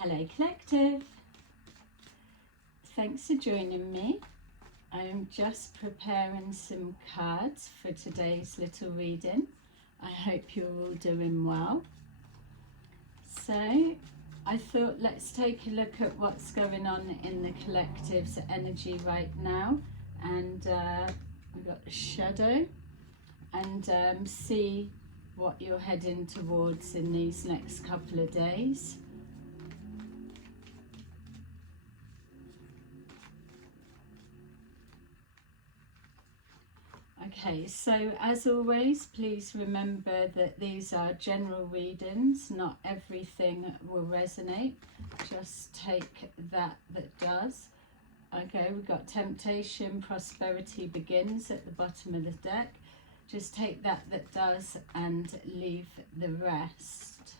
Hello Collective, thanks for joining me. I'm just preparing some cards for today's little reading. I hope you're all doing well. So I thought let's take a look at what's going on in the collective's energy right now, and we've got the shadow, and see what you're heading towards in these next couple of days. Okay, so as always, please remember that these are general readings. Not everything will resonate. Just take that does. Okay, we've got temptation, prosperity begins at the bottom of the deck. Just take that does and leave the rest.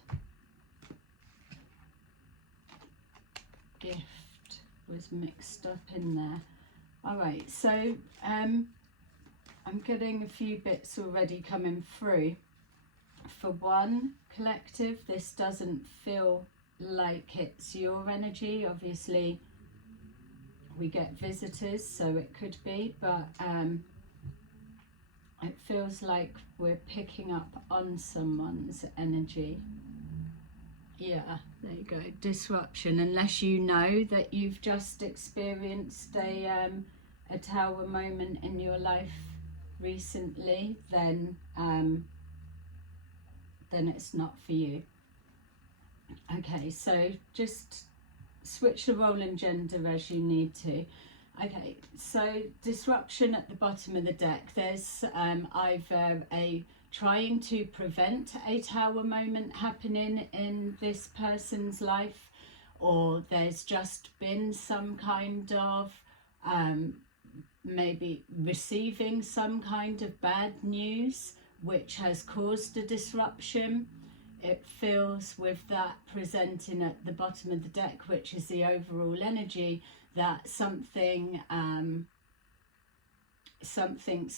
Gift was mixed up in there. All right, so I'm getting a few bits already coming through. For one, collective, this doesn't feel like it's your energy. Obviously, we get visitors, so it could be, but it feels like we're picking up on someone's energy. Yeah, there you go. Disruption. Unless you know that you've just experienced a tower moment in your life recently, then it's not for you. Okay, so just switch the role and gender as you need to. Okay, so disruption at the bottom of the deck. There's either a trying to prevent a tower moment happening in this person's life, or there's just been some kind of maybe receiving some kind of bad news which has caused a disruption. It feels with that presenting at the bottom of the deck, which is the overall energy, that something's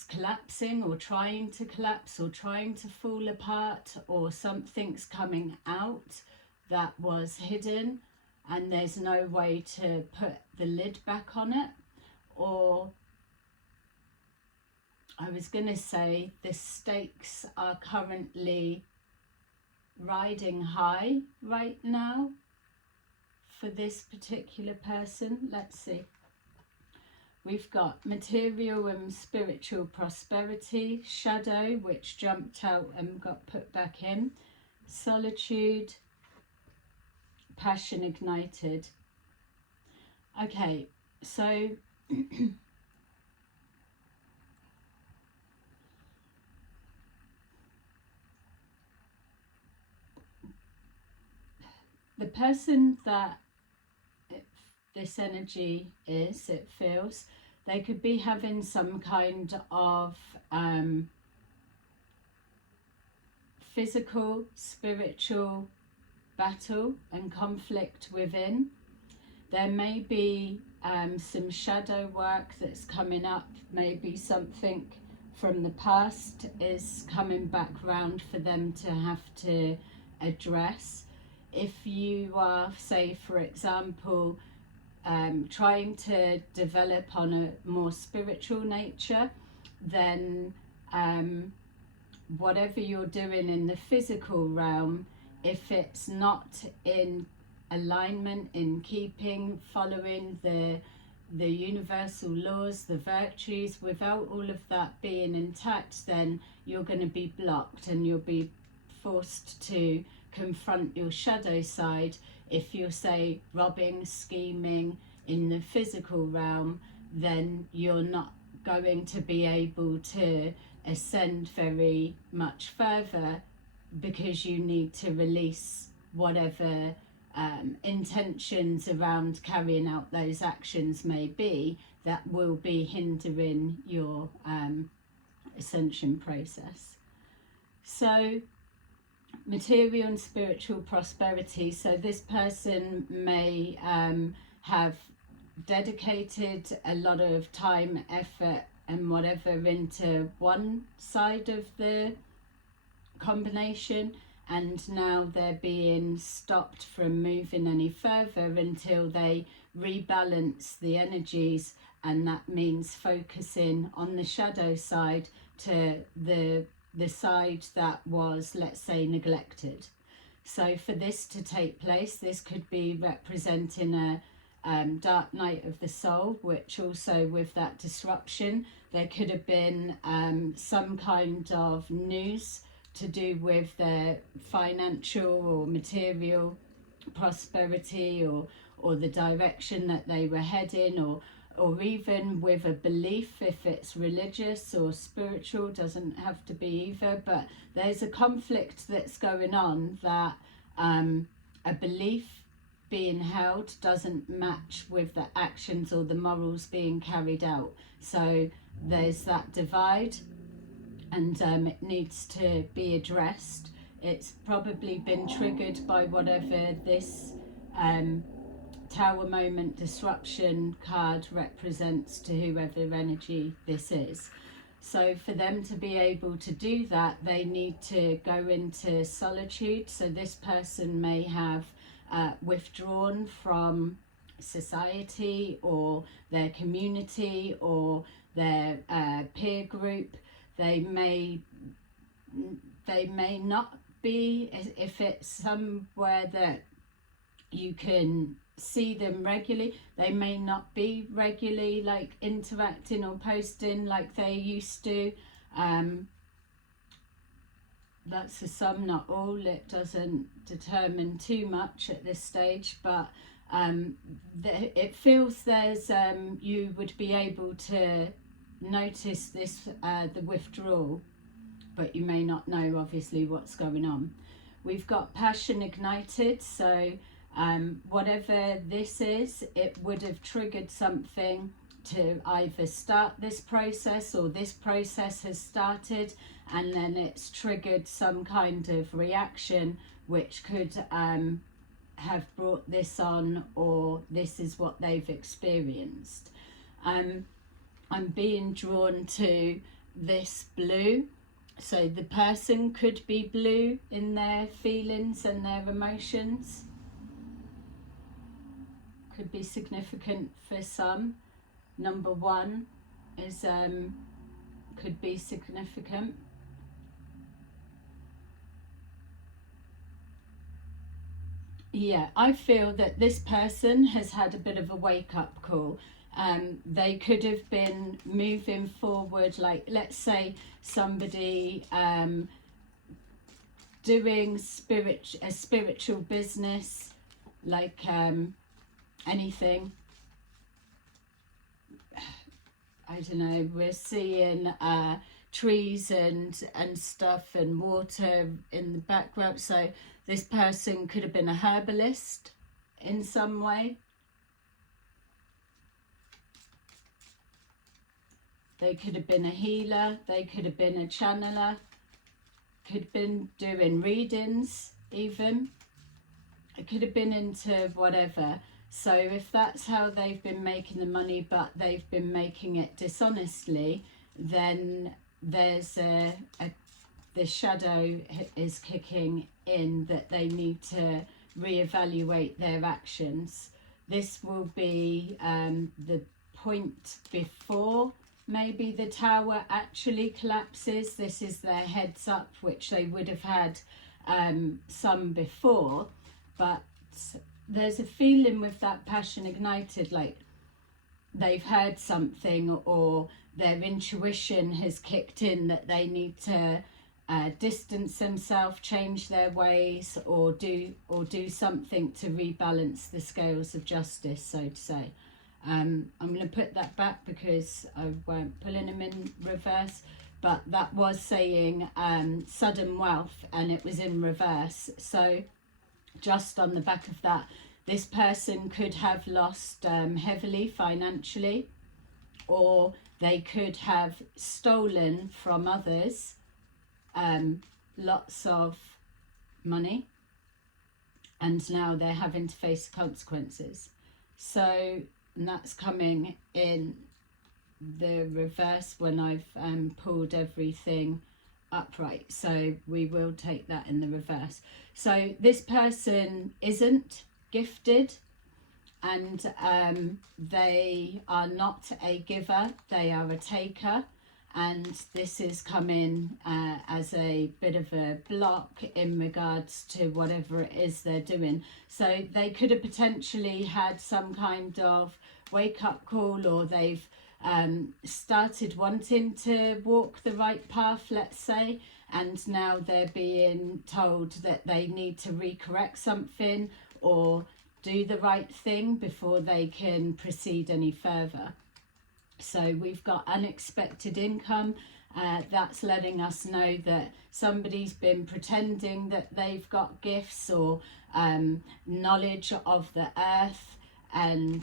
collapsing or trying to collapse or trying to fall apart, or something's coming out that was hidden and there's no way to put the lid back on it. Or I was going to say the stakes are currently riding high right now for this particular person. Let's see. We've got material and spiritual prosperity, shadow, which jumped out and got put back in, solitude, passion ignited. Okay, so the person that this energy is, it feels, they could be having some kind of physical, spiritual battle and conflict within. There may be some shadow work that's coming up. Maybe something from the past is coming back round for them to have to address. If you are, say, for example, trying to develop on a more spiritual nature, then whatever you're doing in the physical realm, if it's not in alignment, in keeping, following the universal laws, the virtues, without all of that being intact, then you're going to be blocked and you'll be forced to confront your shadow side. If you're, say, robbing, scheming in the physical realm, then you're not going to be able to ascend very much further, because you need to release whatever intentions around carrying out those actions may be that will be hindering your ascension process. So material and spiritual prosperity. So this person may have dedicated a lot of time, effort and whatever into one side of the combination, and now they're being stopped from moving any further until they rebalance the energies, and that means focusing on the shadow side to the side that was, let's say, neglected. So for this to take place, this could be representing a dark night of the soul, which also with that disruption, there could have been some kind of news to do with their financial or material prosperity, or the direction that they were heading, or even with a belief, if it's religious or spiritual, doesn't have to be either, but there's a conflict that's going on that a belief being held doesn't match with the actions or the morals being carried out. So there's that divide, and it needs to be addressed. It's probably been triggered by whatever this Tower Moment Disruption card represents to whoever energy this is. So for them to be able to do that, they need to go into solitude. So this person may have withdrawn from society or their community or their peer group. They may not be, if it's somewhere that you can see them regularly, they may not be regularly like interacting or posting like they used to. That's for some, not all. It doesn't determine too much at this stage, but it feels there's you would be able to notice this, the withdrawal, but you may not know obviously what's going on. We've got passion ignited, so whatever this is, it would have triggered something to either start this process, or this process has started and then it's triggered some kind of reaction which could have brought this on, or this is what they've experienced. I'm being drawn to this blue, so the person could be blue in their feelings and their emotions. Could be significant for some. Number one is could be significant. Yeah, I feel that this person has had a bit of a wake-up call. They could have been moving forward, like let's say somebody doing a spiritual business, like anything. I don't know, we're seeing trees and stuff and water in the background, so this person could have been a herbalist in some way. They could have been a healer, they could have been a channeler, could have been doing readings even. It could have been into whatever. So if that's how they've been making the money, but they've been making it dishonestly, then there's the shadow is kicking in, that they need to reevaluate their actions. This will be the point before maybe the tower actually collapses. This is their heads up, which they would have had some before, but there's a feeling with that passion ignited, like they've heard something, or their intuition has kicked in, that they need to distance themselves, change their ways, or do something to rebalance the scales of justice, so to say. I'm going to put that back because I won't pulling them in reverse, but that was saying sudden wealth, and it was in reverse. So just on the back of that, this person could have lost heavily financially, or they could have stolen from others lots of money, and now they're having to face consequences. So, and that's coming in the reverse when I've pulled everything upright, so we will take that in the reverse. So this person isn't gifted, and they are not a giver, they are a taker, and this is coming as a bit of a block in regards to whatever it is they're doing. So they could have potentially had some kind of wake-up call, or they've started wanting to walk the right path, let's say, and now they're being told that they need to recorrect something or do the right thing before they can proceed any further. So we've got unexpected income. That's letting us know that somebody's been pretending that they've got gifts or knowledge of the earth and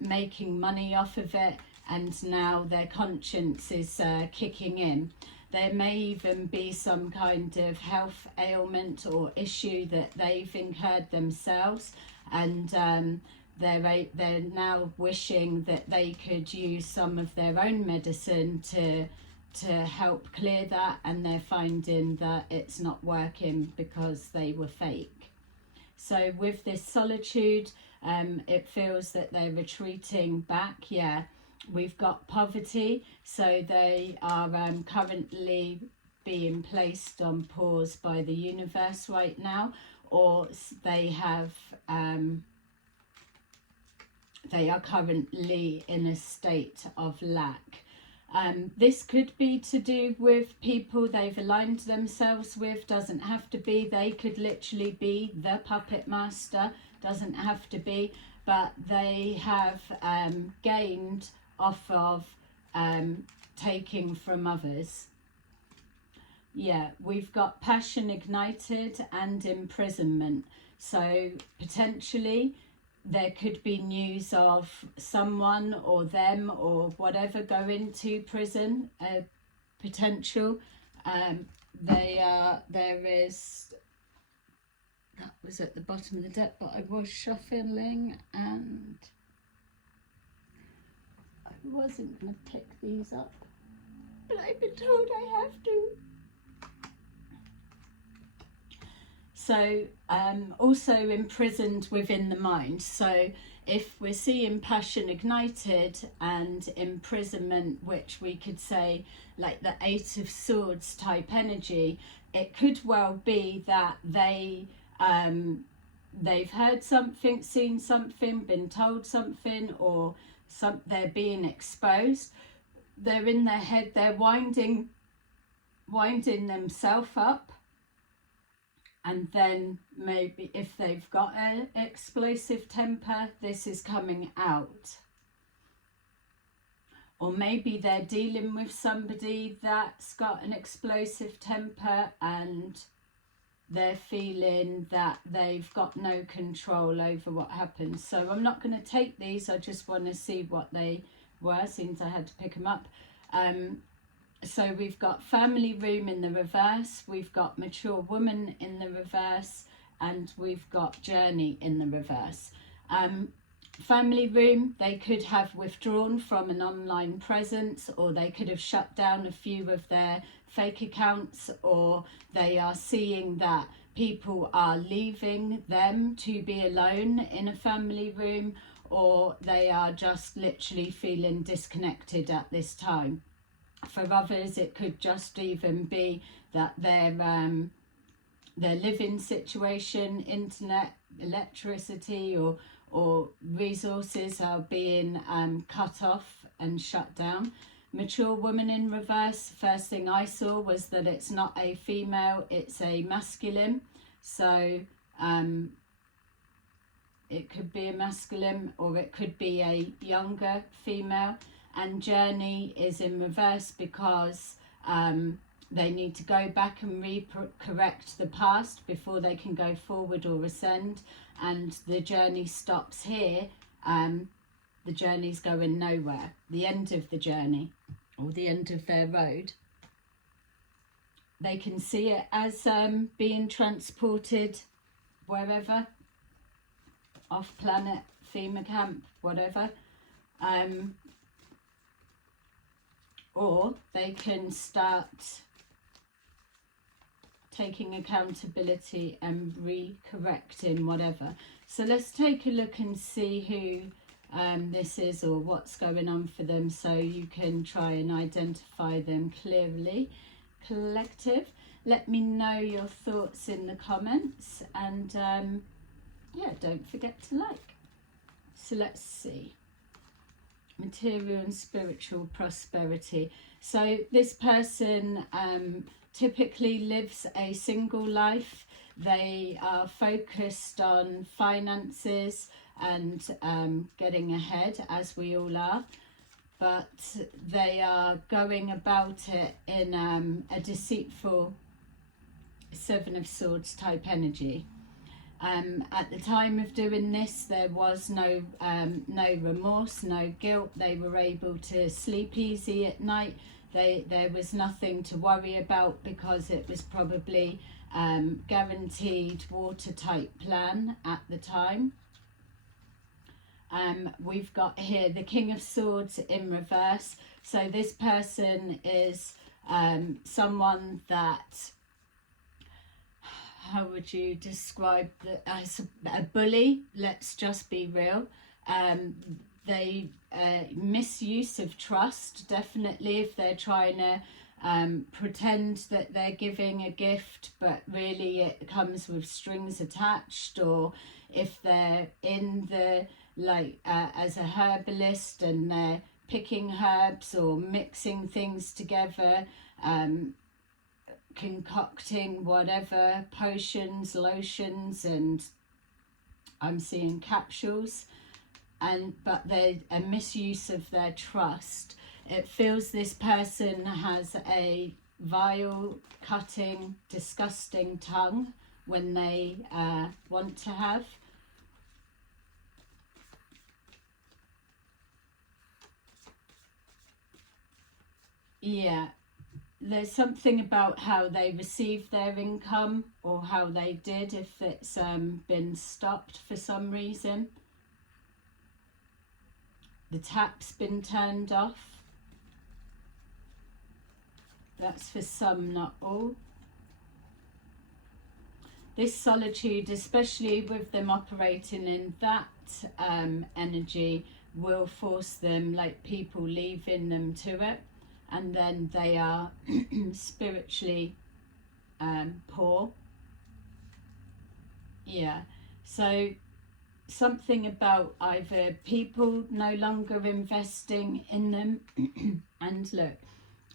making money off of it, and now their conscience is kicking in. There may even be some kind of health ailment or issue that they've incurred themselves, and they're now wishing that they could use some of their own medicine to help clear that, and they're finding that it's not working because they were fake. So with this solitude, it feels that they're retreating back. Yeah, we've got poverty, so they are currently being placed on pause by the universe right now, or they have they are currently in a state of lack. This could be to do with people they've aligned themselves with. Doesn't have to be. They could literally be the puppet master. Doesn't have to be. But they have gained off of taking from others. Yeah, we've got passion ignited and imprisonment. So potentially there could be news of someone or them or whatever going to prison. Potential. There is, that was at the bottom of the deck, but I was shuffling and I wasn't going to pick these up, but I've been told I have to. So also imprisoned within the mind. So if we're seeing passion ignited and imprisonment, which we could say like the Eight of Swords type energy, it could well be that they've heard something, seen something, been told something, or they're being exposed. They're in their head, they're winding themselves up. And then maybe if they've got an explosive temper, this is coming out. Or maybe they're dealing with somebody that's got an explosive temper and they're feeling that they've got no control over what happens. So I'm not going to take these. I just want to see what they were, since I had to pick them up. So we've got family room in the reverse, we've got mature woman in the reverse, and we've got journey in the reverse. Family room, they could have withdrawn from an online presence, or they could have shut down a few of their fake accounts, or they are seeing that people are leaving them to be alone in a family room, or they are just literally feeling disconnected at this time. For others, it could just even be that their living situation, internet, electricity, or resources are being cut off and shut down. Mature woman in reverse, first thing I saw was that it's not a female, it's a masculine. So it could be a masculine, or it could be a younger female. And journey is in reverse because they need to go back and correct the past before they can go forward or ascend. And the journey stops here. The journey's going nowhere. The end of the journey, or the end of their road, they can see it as being transported wherever, off planet, FEMA camp, whatever. Or they can start taking accountability and re-correcting whatever. So let's take a look and see who this is or what's going on for them, so you can try and identify them clearly. Collective, let me know your thoughts in the comments, and yeah, don't forget to like. So let's see. Material and spiritual prosperity. So this person typically lives a single life. They are focused on finances and getting ahead, as we all are, but they are going about it in a deceitful Seven of Swords type energy. At the time of doing this, there was no remorse, no guilt. They were able to sleep easy at night. There was nothing to worry about, because it was probably guaranteed watertight plan at the time. We've got here the King of Swords in reverse. So this person is someone that, how would you describe as a bully? Let's just be real. They misuse of trust, definitely, if they're trying to pretend that they're giving a gift, but really it comes with strings attached, or if they're in the as a herbalist and they're picking herbs or mixing things together, concocting whatever potions, lotions, and I'm seeing capsules, but they're a misuse of their trust. It feels this person has a vile, cutting, disgusting tongue when they want to have. Yeah, there's something about how they receive their income, or how they did, if it's been stopped for some reason. The tap's been turned off. That's for some, not all. This solitude, especially with them operating in that energy, will force them, like people leaving them to it. And then they are spiritually poor. Yeah, so something about either people no longer investing in them. And look,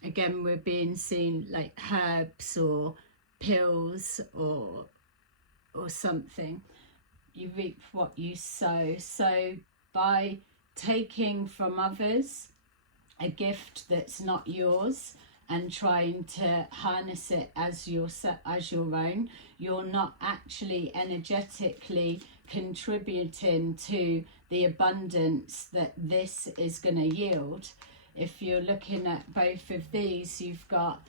again, we're being seen like herbs or pills or something. You reap what you sow. So by taking from others a gift that's not yours and trying to harness it as your own, you're not actually energetically contributing to the abundance that this is going to yield. If you're looking at both of these, you've got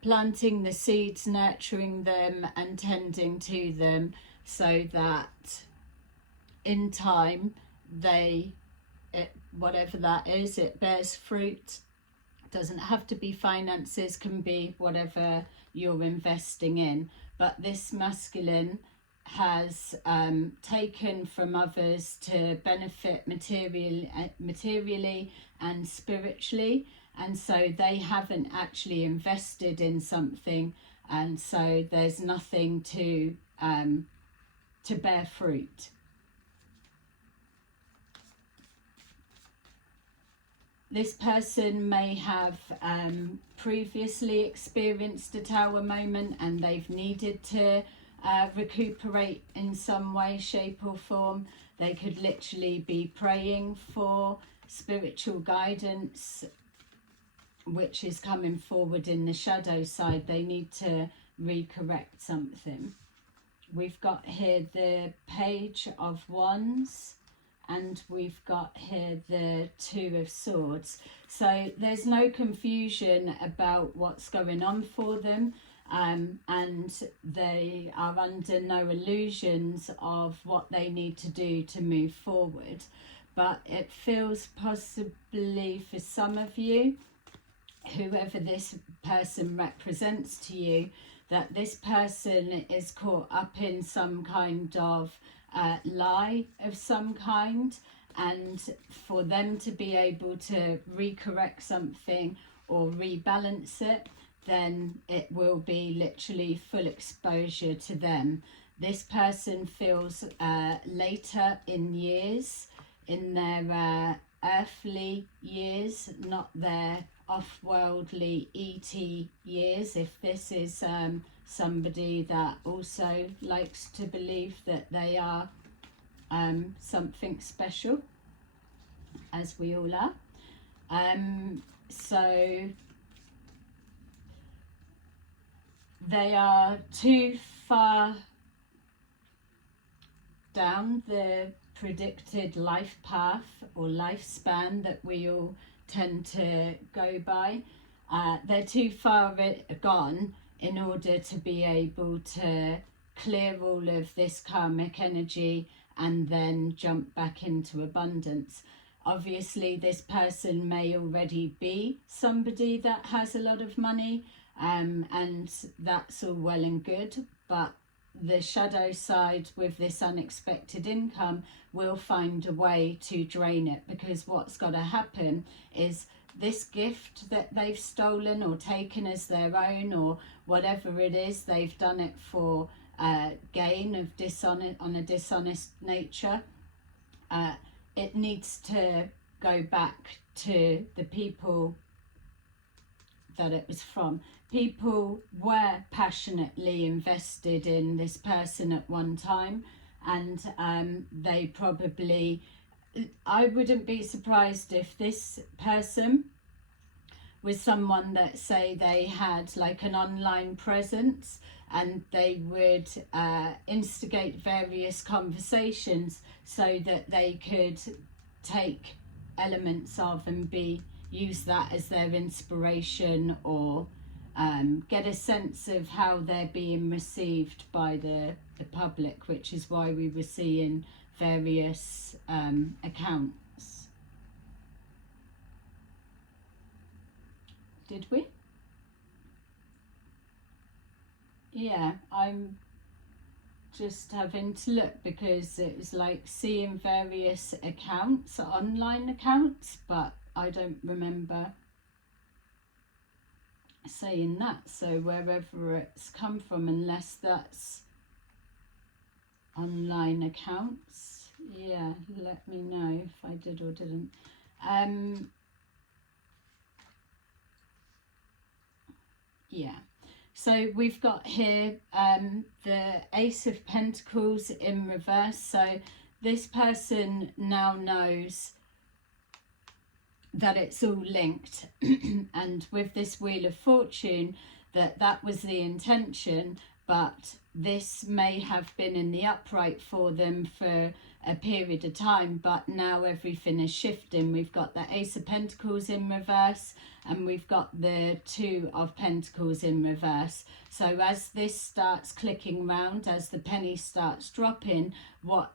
planting the seeds, nurturing them and tending to them, so that in time whatever that is, it bears fruit. Doesn't have to be finances, can be whatever you're investing in. But this masculine has taken from others to benefit materially and spiritually, and so they haven't actually invested in something, and so there's nothing to bear fruit. This person may have previously experienced a tower moment, and they've needed to recuperate in some way, shape or form. They could literally be praying for spiritual guidance, which is coming forward in the shadow side. They need to recorrect something. We've got here the Page of Wands, and we've got here the Two of Swords. So there's no confusion about what's going on for them, and they are under no illusions of what they need to do to move forward. But it feels possibly for some of you whoever this person represents to you, that this person is caught up in some kind of lie of some kind, and for them to be able to recorrect something or rebalance it, then it will be literally full exposure to them. This person feels later in years, in their earthly years, not their off-worldly ET years. If this is somebody that also likes to believe that they are something special, as we all are. So they are too far down the predicted life path or lifespan that we all tend to go by. They're too far gone in order to be able to clear all of this karmic energy and then jump back into abundance. Obviously, this person may already be somebody that has a lot of money, and that's all well and good, but the shadow side with this unexpected income will find a way to drain it, because what's got to happen is this gift that they've stolen or taken as their own, or whatever it is, they've done it for gain of on a dishonest nature. It needs to go back to the people that it was from. People were passionately invested in this person at one time, and they probably, I wouldn't be surprised if this person was someone that, say, they had like an online presence, and they would instigate various conversations so that they could take elements of and use that as their inspiration, or get a sense of how they're being received by the public, which is why we were seeing various accounts. Did we? Yeah, I'm just having to look, because it was like seeing various accounts, online accounts, but I don't remember saying that. So wherever it's come from, unless that's online accounts, yeah, let me know if I did or didn't. Yeah, so we've got here the Ace of Pentacles in reverse. So this person now knows that it's all linked and with this Wheel of Fortune, that was the intention, but this may have been in the upright for them for a period of time, but now everything is shifting. We've got the Ace of Pentacles in reverse, and we've got the Two of Pentacles in reverse. So as this starts clicking round, as the penny starts dropping, what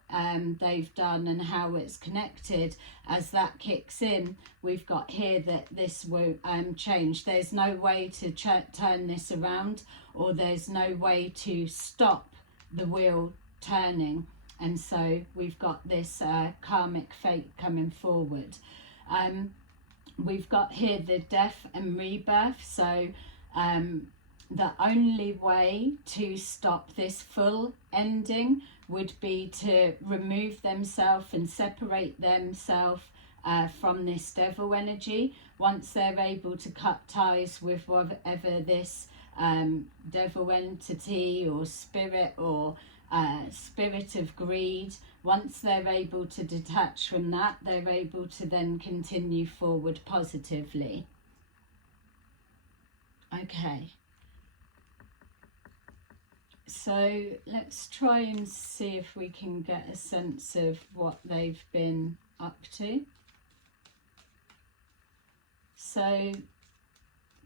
they've done and how it's connected, as that kicks in, we've got here that this won't change. There's no way to turn this around, or there's no way to stop the wheel turning. And so we've got this karmic fate coming forward. We've got here the death and rebirth. So the only way to stop this full ending would be to remove themselves and separate themselves from this devil energy. Once they're able to cut ties with whatever this devil entity or spirit or spirit of greed, once they're able to detach from that, they're able to then continue forward positively. Okay, so let's try and see if we can get a sense of what they've been up to. So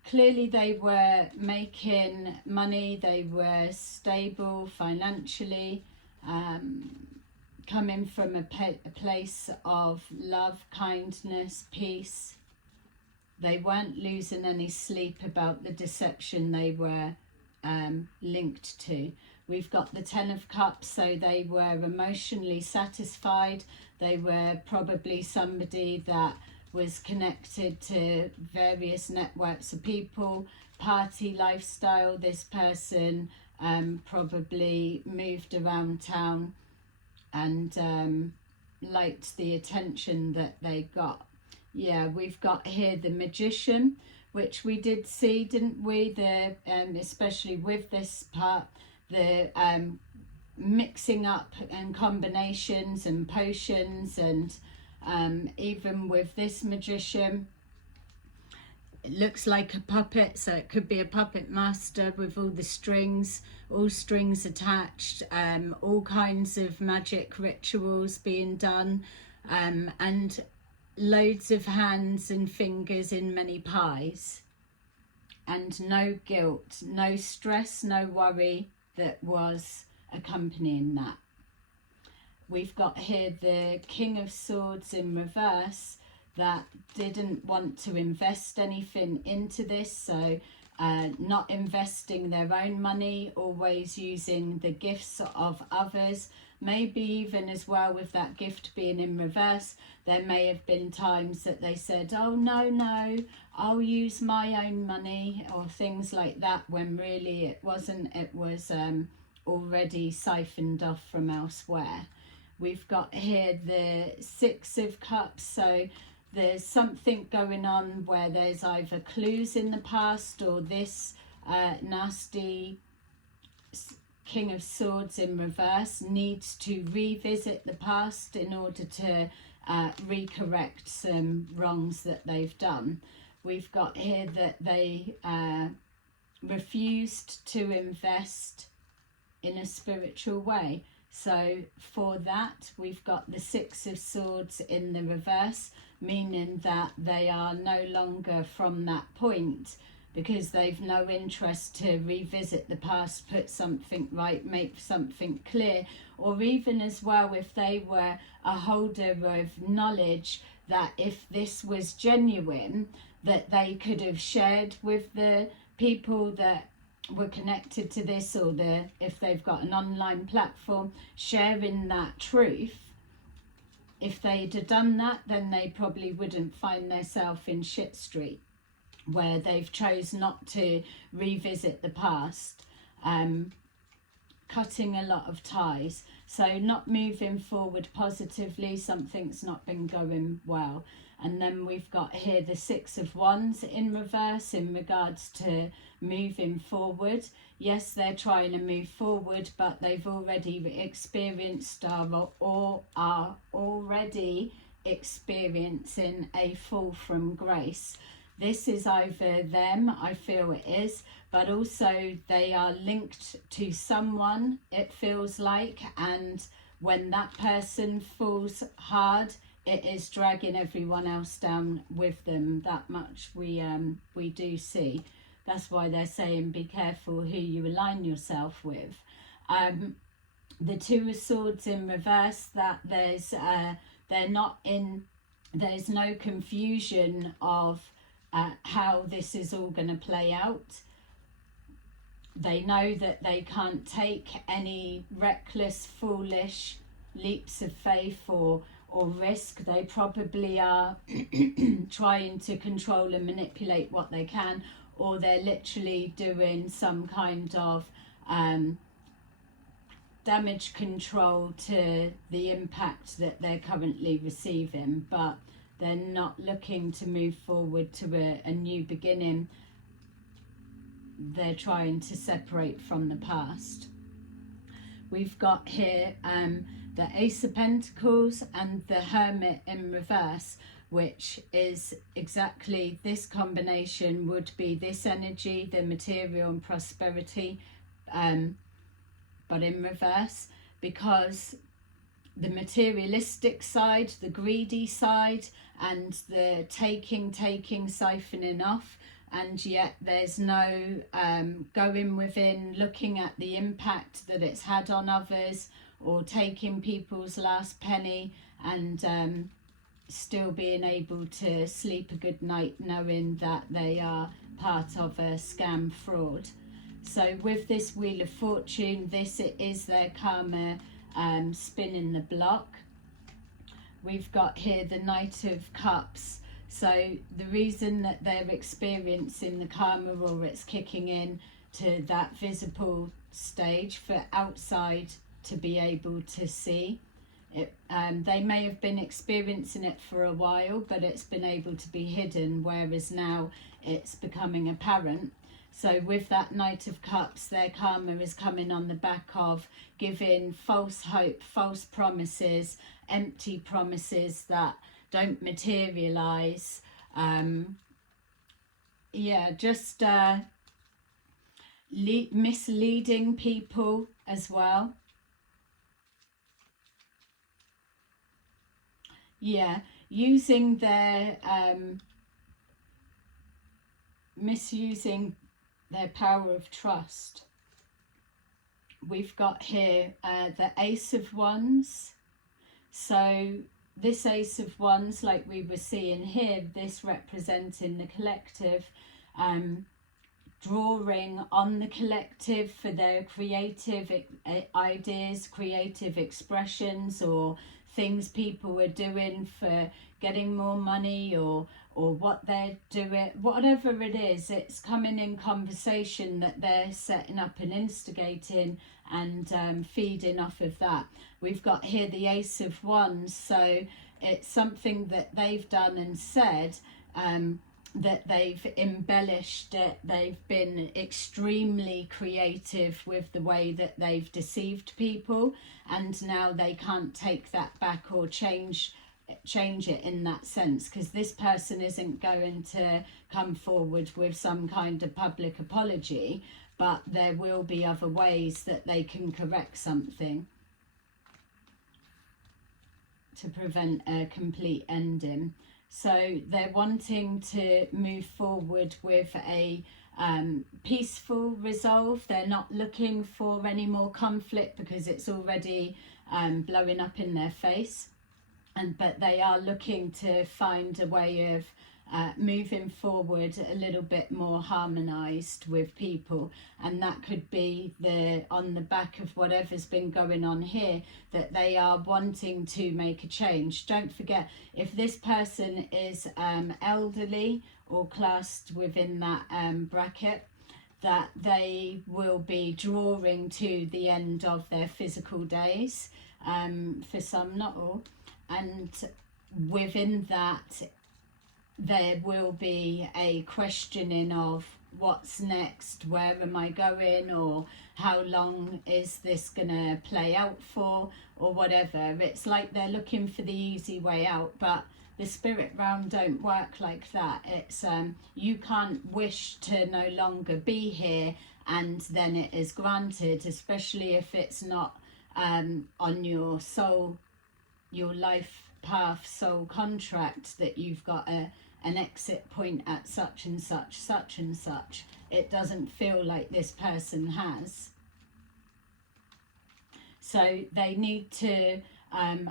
clearly they were making money, they were stable financially, coming from a place of love, kindness, peace. they weren't losing any sleep about the deception they were linked to. We've got the Ten of Cups, so they were emotionally satisfied. They were probably somebody that was connected to various networks of people, party lifestyle. This person probably moved around town and liked the attention that they got. Yeah, we've got here the Magician, which we did see, didn't we? The especially with this part, the mixing up and combinations and potions, and even with this Magician, it looks like a puppet, so it could be a puppet master with all the strings, all strings attached, all kinds of magic rituals being done, and loads of hands and fingers in many pies, and no guilt, no stress, no worry that was accompanying that. We've got here the King of Swords in reverse, that didn't want to invest anything into this, so not investing their own money, always using the gifts of others. Maybe even as well with that gift being in reverse, there may have been times that they said, oh no, I'll use my own money, or things like that, when really it wasn't. It was already siphoned off from elsewhere. We've got here the Six of Cups, so there's something going on where there's either clues in the past, or this nasty King of Swords in reverse needs to revisit the past in order to recorrect some wrongs that they've done. We've got here that they refused to invest in a spiritual way. So for that, we've got the Six of Swords in the reverse, meaning that they are no longer from that point, because they've no interest to revisit the past, put something right, make something clear. Or even as well, if they were a holder of knowledge that if this was genuine, that they could have shared with the people that were connected to this, or if they've got an online platform, sharing that truth. If they'd have done that, then they probably wouldn't find themselves in shit street, where they've chose not to revisit the past, cutting a lot of ties. So not moving forward positively, something's not been going well. And then we've got here the Six of Wands in reverse in regards to moving forward. Yes, they're trying to move forward, but they've already experienced or are already experiencing a fall from grace. This is either them, I feel it is, but also they are linked to someone, it feels like, and when that person falls hard, it is dragging everyone else down with them. That much we do see. That's why they're saying be careful who you align yourself with. The Two of Swords in reverse, that there's there's no confusion of how this is all going to play out. They know that they can't take any reckless, foolish leaps of faith or risk. They probably are trying to control and manipulate what they can, or they're literally doing some kind of damage control to the impact that they're currently receiving, but they're not looking to move forward to a new beginning. They're trying to separate from the past. We've got here the Ace of Pentacles and the Hermit in reverse, which is exactly this combination would be this energy, the material and prosperity, but in reverse, because the materialistic side, the greedy side, and the taking, siphoning off, and yet there's no going within, looking at the impact that it's had on others, or taking people's last penny and still being able to sleep a good night knowing that they are part of a scam fraud. So with this Wheel of Fortune, this is their karma spinning the block. We've got here the Knight of Cups. So the reason that they're experiencing the karma, or it's kicking in to that visible stage for outside to be able to see it, they may have been experiencing it for a while, but it's been able to be hidden, whereas now it's becoming apparent. So with that Knight of Cups, their karma is coming on the back of giving false hope, false promises, empty promises that don't materialize. Just misleading people as well. Using their misusing their power of trust. We've got here the Ace of Wands. So this Ace of Wands, like we were seeing here, this representing the collective, drawing on the collective for their creative ideas, creative expressions, or things people are doing for getting more money, or what they're doing, whatever it is, it's coming in conversation that they're setting up and instigating and feeding off of that. We've got here the Ace of Wands, so it's something that they've done and said, that they've embellished it. They've been extremely creative with the way that they've deceived people, and now they can't take that back or change it in that sense, because this person isn't going to come forward with some kind of public apology, but there will be other ways that they can correct something to prevent a complete ending. So they're wanting to move forward with a peaceful resolve. They're not looking for any more conflict because it's already blowing up in their face. But they are looking to find a way of moving forward a little bit more harmonized with people, and that could be on the back of whatever's been going on here, that they are wanting to make a change. Don't forget, if this person is elderly or classed within that bracket, that they will be drawing to the end of their physical days, for some, not all. And within that, there will be a questioning of what's next, where am I going, or how long is this gonna play out for, or whatever. It's like they're looking for the easy way out, but the spirit realm don't work like that. It's you can't wish to no longer be here and then it is granted, especially if it's not on your soul, your life path, soul contract, that you've got an exit point at such and such, such and such. It doesn't feel like this person has. So they need to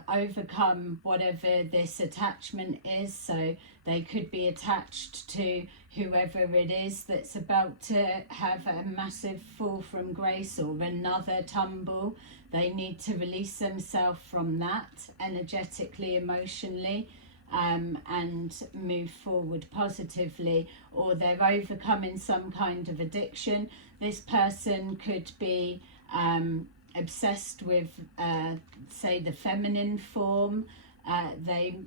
overcome whatever this attachment is. So they could be attached to whoever it is that's about to have a massive fall from grace or another tumble. They need to release themselves from that energetically, emotionally, and move forward positively. Or they're overcoming some kind of addiction. This person could be obsessed with, say, the feminine form. They,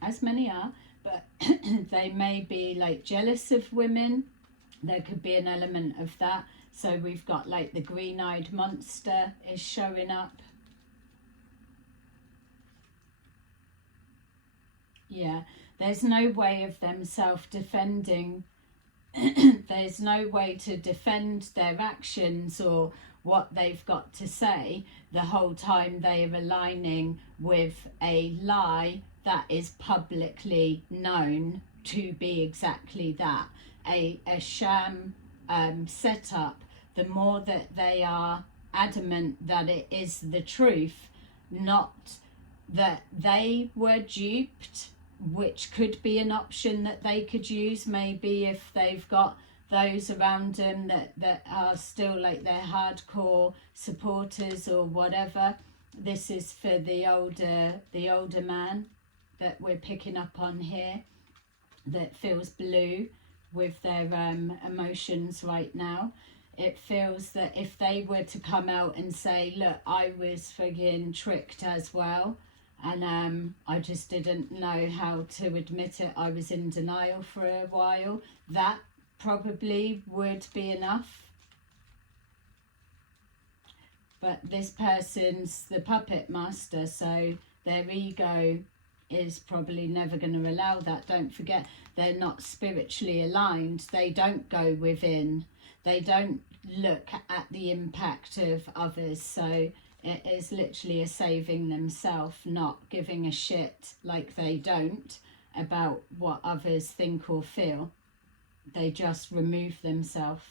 as many are, but they may be like jealous of women. There could be an element of that. So we've got like the green-eyed monster is showing up. Yeah, there's no way of them self-defending. There's no way to defend their actions or what they've got to say the whole time they are aligning with a lie that is publicly known to be exactly that, a sham setup. The more that they are adamant that it is the truth, not that they were duped, which could be an option that they could use, maybe if they've got those around them that are still like their hardcore supporters or whatever. This is for the older man that we're picking up on here, that feels blue with their emotions right now. It feels that if they were to come out and say, look, I was friggin' tricked as well, and I just didn't know how to admit it, I was in denial for a while, that probably would be enough. But this person's the puppet master, so their ego is probably never going to allow that. Don't forget, they're not spiritually aligned. They don't go within. They don't look at the impact of others. So it is literally a saving themselves, not giving a shit, like they don't, about what others think or feel. They just remove themselves.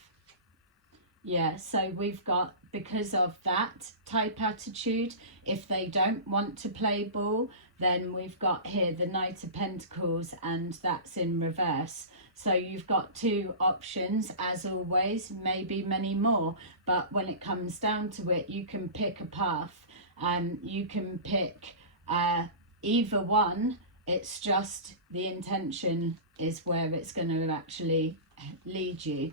Yeah, so we've got, because of that type attitude, if they don't want to play ball, then we've got here the Knight of Pentacles, and that's in reverse. So you've got two options, as always, maybe many more, but when it comes down to it, you can pick a path, and you can pick either one. It's just the intention is where it's going to actually lead you.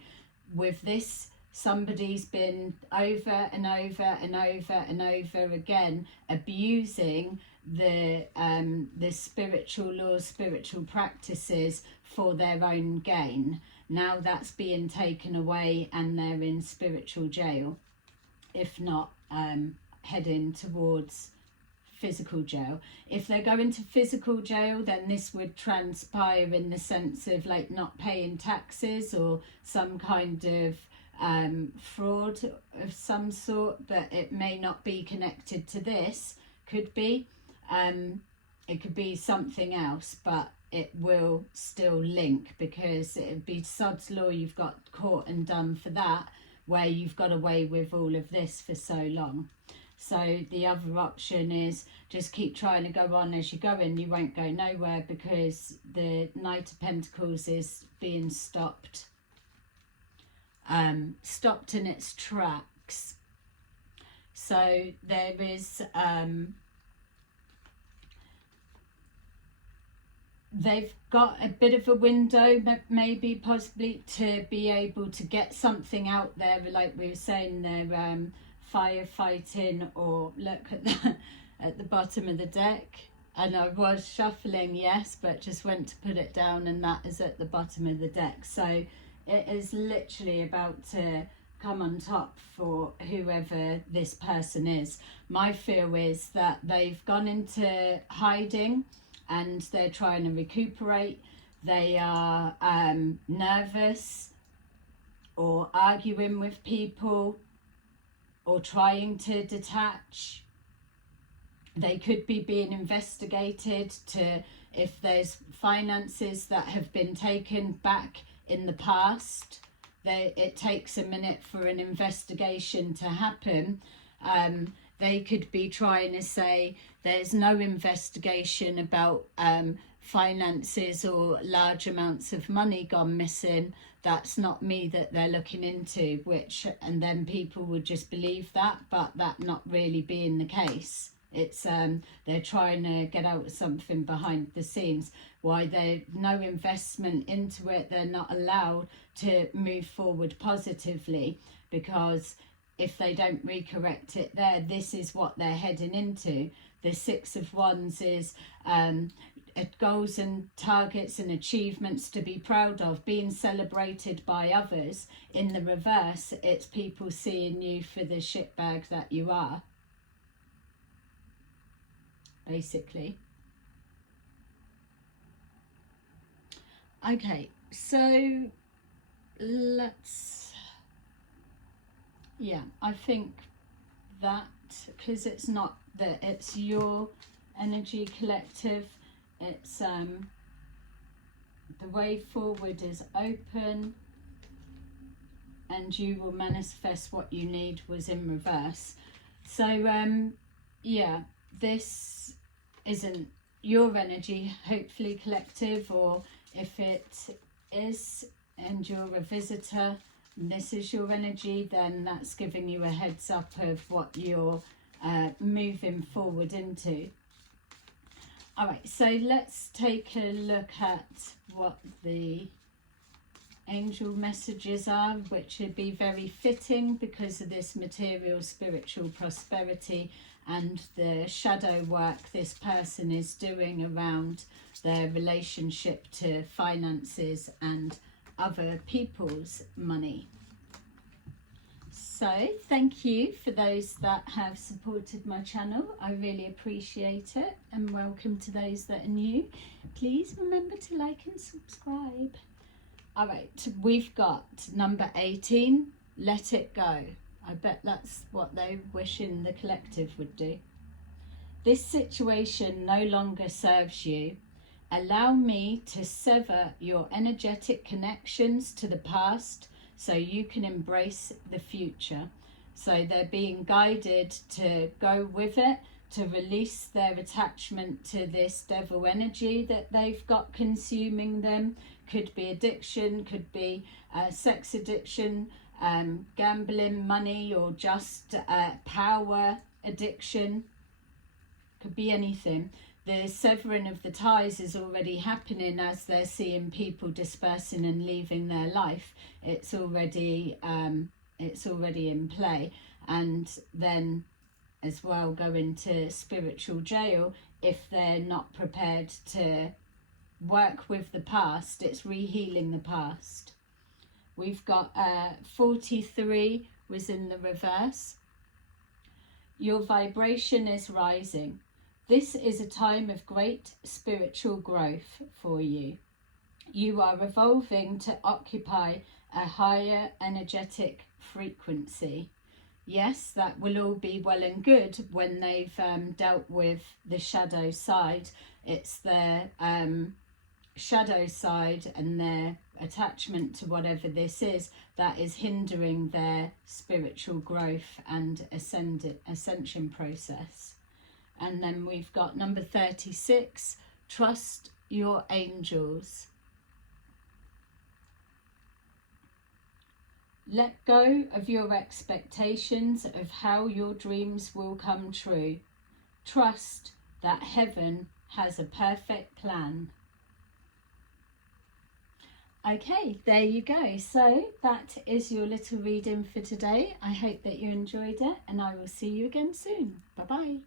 With this, somebody's been over and over and over and over again abusing the spiritual laws, spiritual practices for their own gain. Now that's being taken away and they're in spiritual jail, if not heading towards physical jail. If they're going to physical jail, then this would transpire in the sense of like not paying taxes or some kind of fraud of some sort, but it may not be connected to this. Could be it could be something else, but it will still link, because it'd be sod's law. You've got caught and done for that, where you've got away with all of this for so long. So the other option is just keep trying to go on as you go, and you won't go nowhere, because the Knight of Pentacles is being stopped in its tracks. So there is they've got a bit of a window, maybe possibly, to be able to get something out there, like we were saying, they're firefighting, or look at that at the bottom of the deck, and I was shuffling, yes, but just went to put it down, and that is at the bottom of the deck. So it is literally about to come on top for whoever this person is. My fear is that they've gone into hiding and they're trying to recuperate. They are nervous, or arguing with people, or trying to detach. They could be being investigated to if there's finances that have been taken back in the past. It takes a minute for an investigation to happen. They could be trying to say there's no investigation about finances or large amounts of money gone missing. That's not me that they're looking into, and then people would just believe that, but that not really being the case. It's they're trying to get out of something behind the scenes. Why there's no investment into it, they're not allowed to move forward positively, because if they don't recorrect it there, this is what they're heading into. The Six of Wands is goals and targets and achievements to be proud of, being celebrated by others. In the reverse, it's people seeing you for the shitbag that you are, basically. Okay, so let's, yeah, I think that, because it's not that it's your energy collective, it's the way forward is open, and you will manifest what you need was in reverse. So yeah, this isn't your energy, hopefully collective, or if it is and you're a visitor and this is your energy, then that's giving you a heads up of what you're moving forward into. All right, so let's take a look at what the angel messages are, which would be very fitting because of this material spiritual prosperity and the shadow work this person is doing around their relationship to finances and other people's money. So thank you for those that have supported my channel. I really appreciate it, and welcome to those that are new. Please remember to like and subscribe. All right, we've got number 18, let it go. I bet that's what they wish in the collective would do. This situation no longer serves you. Allow me to sever your energetic connections to the past so you can embrace the future. So they're being guided to go with it, to release their attachment to this devil energy that they've got consuming them. Could be addiction, could be sex addiction, gambling, money, or just power addiction. Could be anything. The severing of the ties is already happening as they're seeing people dispersing and leaving their life. It's already in play, and then as well go into spiritual jail if they're not prepared to work with the past. It's rehealing the past. We've got 43 was in the reverse. Your vibration is rising. This is a time of great spiritual growth for you. You are evolving to occupy a higher energetic frequency. Yes, that will all be well and good when they've dealt with the shadow side. It's their shadow side and their attachment to whatever this is that is hindering their spiritual growth and ascension process. And then we've got number 36, trust your angels. Let go of your expectations of how your dreams will come true. Trust that heaven has a perfect plan. Okay, there you go. So that is your little reading for today. I hope that you enjoyed it, and I will see you again soon. Bye-bye.